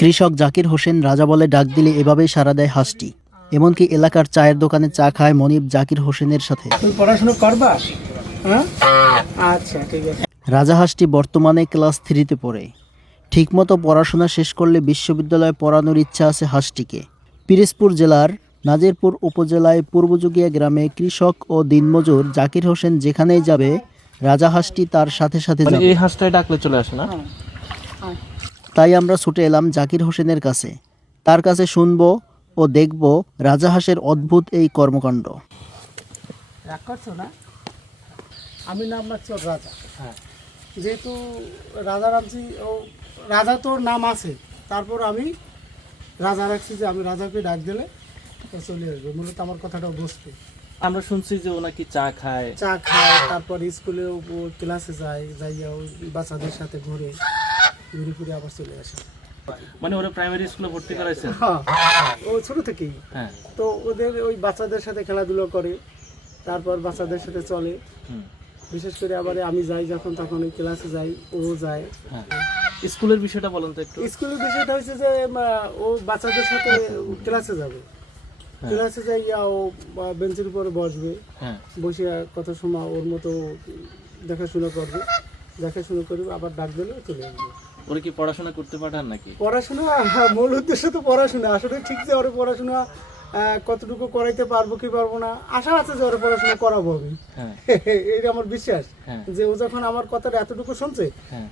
কৃষক জাকির হোসেন রাজা বলে ডাক দিলে এভাবেই সাড়া দেয় হাঁসটি। এমনকি এলাকার চায়ের দোকানে চা খায় মনিব জাকির হোসেনের সাথে। পড়াশোনা করবা? আচ্ছা ঠিক আছে। রাজা হাঁসটি বর্তমানে ক্লাস 3-তে পড়ে। ঠিকমতো পড়াশোনা শেষ করলে বিশ্ববিদ্যালয়ে পড়ানোর ইচ্ছা আছে হাঁসটিকে। পিরোজপুর জেলার নাজিরপুর উপজেলায় পূর্বযুগিয়া গ্রামে কৃষক ও দিনমজুর জাকির হোসেন যেখানেই যাবে রাজা হাঁসটি তার সাথে সাথে যাবে। এই হাঁসটাই ডাকলে চলে আসে না? তাই আমরা ছুটে এলাম জাকির হোসেনের কাছে। তার কাছে শুনবো ও দেখব রাজা হাঁসের অদ্ভুত এই কর্মকাণ্ড। রাগ করছো না? আমি নাম রাখছি ওর রাজা। যেহেতু রাজা রাখছি, ও রাজা তোর নাম আছে, তারপর আমি রাজা রাখছি যে আমি রাজাকে ডাক দিলে তো চলে আসবে। মূলত আমার কথাটা বুঝতে। আমরা শুনছি যে ও নাকি চা খায়, তারপর স্কুলেও ক্লাসে যাইয়া ওই বাচ্চাদের সাথে ঘুরে ফিরে আবার চলে আসে। মানে ওরা প্রাইমারি স্কুলে ভর্তি করাইছেন? হ্যাঁ, ও ছোট থেকেই। হ্যাঁ। তো ওদের ওই বাচ্চাদের সাথে খেলাধুলো করে, তারপর বাচ্চাদের সাথে চলে। বিশেষ করে আবার আমি যাই যখন, তখন ওই ক্লাসে যাই, ও যায়। হ্যাঁ। স্কুলের বিষয়টা বলেন তো একটু। স্কুলের বিষয়টা হচ্ছে যে ও বাচ্চাদের সাথে ক্লাসে যাবে। ক্লাসে যাইয়া ও বেঞ্চের উপরে বসবে, বসে কত সময় ওর মতো দেখাশোনা করবে, আবার ডাক দিলে চলে আসবে। ওরা কি পড়াশোনা করতে পাঠান নাকি? পড়াশোনা মূল উদ্দেশ্য তো পড়াশোনা। আসলে ঠিক যে ওরা পড়াশোনা কতটুকু করাইতে পারবো কি পারবো না, আশা আছে যে ওরা পড়াশোনা করাবো আমি। এইটা আমার বিশ্বাস যে ও যখন আমার কথাটা এতটুকু শুনছে,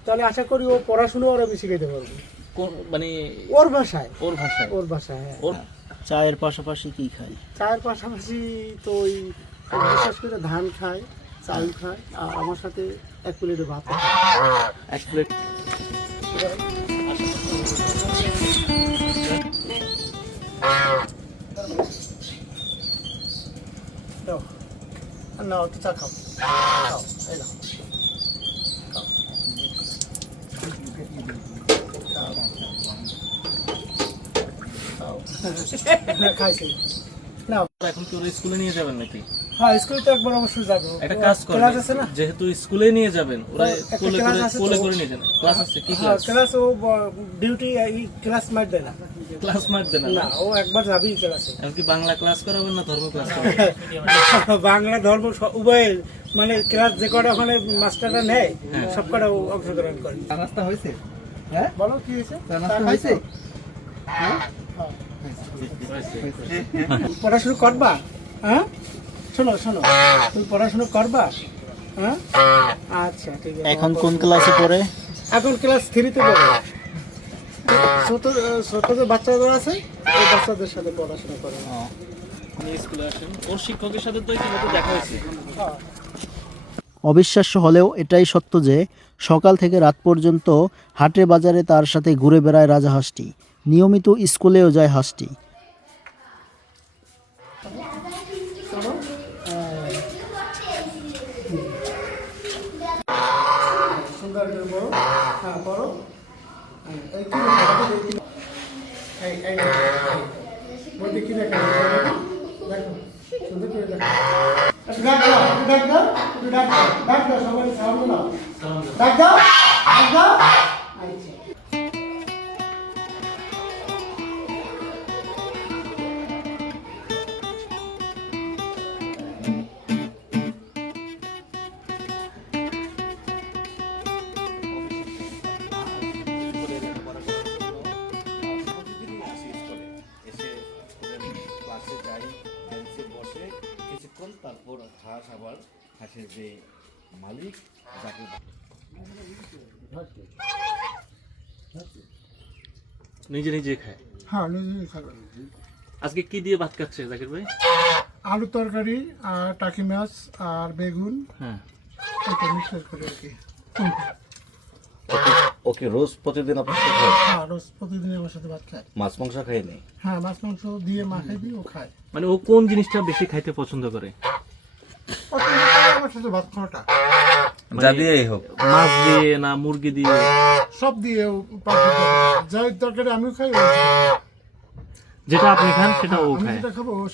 তাহলে আশা করি ও পড়াশোনা ওরা আমি শিখাইতে পারবো। মানে ওর ভাষায়। হ্যাঁ। ওর চায়ের পাশাপাশি কি খায়? চায়ের পাশাপাশি তো ওই বিশেষ করে ধান খায়, চাল খায়, আর আমার সাথে 1 প্লেট ভাত খায়। 1 প্লেট। নাও তো চা খাও, এই নাও। খাইছি না। এখন কি ওরা স্কুলে নিয়ে যাবেন নাকি? হ্যাঁ, স্কুলে তো একবার অবশ্যই যাবো। একটা কাজ করবেন, যেহেতু স্কুলে নিয়ে যাবেন, ওরা কোলে করে নিয়ে যান। ক্লাস আছে? কি ক্লাস? ক্লাস ও ডিউটি ক্লাস মার দেয় না। ক্লাস মার দেন না? ও একবার যাবেই ক্লাসে। এমনকি বাংলা ক্লাস করাবেন না ধর্ম ক্লাস করাবেন? বাংলা ধর্ম উভয়, মানে ক্লাস যে কটা ওখানে মাস্টাররা নেয় সব কটা অংশগ্রহণ করে। নাস্তা হয়েছে? হ্যাঁ, বলো কি হয়েছে? নাস্তা হয়েছে? পড়াশোনা করবা? হ্যাঁ, শোনো তুমি পড়াশোনা করবা? হ্যাঁ, আচ্ছা ঠিক আছে। এখন কোন ক্লাসে পড়ে? এখন ক্লাস 3-তে পড়ে। ছোট যে বাচ্চাদের আছে, ওই বাচ্চাদের সাথে পড়াশোনা করে। স্কুলে আসেন, ওর শিক্ষকের সাথে তো ইতিমধ্যে দেখা হয়েছে। অবিশ্বাস্য হলেও এটাই সত্য যে সকাল থেকে রাত পর্যন্ত হাটে বাজারে তার সাথে ঘুরে বেড়ায় রাজা হাঁসটি। নিয়মিত স্কুলেও যায় হাঁসটি। সুন্দর করে বলো। হ্যাঁ, বলো। বলতে কি দেখা দেখো, সুন্দর করে দেখো। ডাক দাও, সবাই সালাম দাও। ডাক দাও। আচ্ছা। তারপর হাঁস, আবার হাঁসের যে মালিক যাকে নিজে খায়। হ্যাঁ, নিজেই খাবে। আজকে কি দিয়ে ভাত খাচ্ছে জাকির ভাই? আলু তরকারি আর টাকি মাছ আর বেগুন, হ্যাঁ, এটা মিক্সচার করে আর কি। ওকে রোজ প্রতিদিন আপনার সাথে খায়? হ্যাঁ, রোজ প্রতিদিন আমার সাথে ভাত খায়। মাছ মাংস খায় নেই? হ্যাঁ, মাছ মাংস দিয়ে মাখাই দিয়ে ও খায়। মানে ও কোন জিনিসটা বেশি খাইতে পছন্দ করে? আমার সাথে ভাত খাওয়াটা যা দিয়েই হোক, মাছ দিয়ে না মুরগি দিয়ে? সব দিয়ে যাই তরকারি আমিও খাই, যেটা আপনি খান সেটা ও আমি খায়। যেটা খাবো ও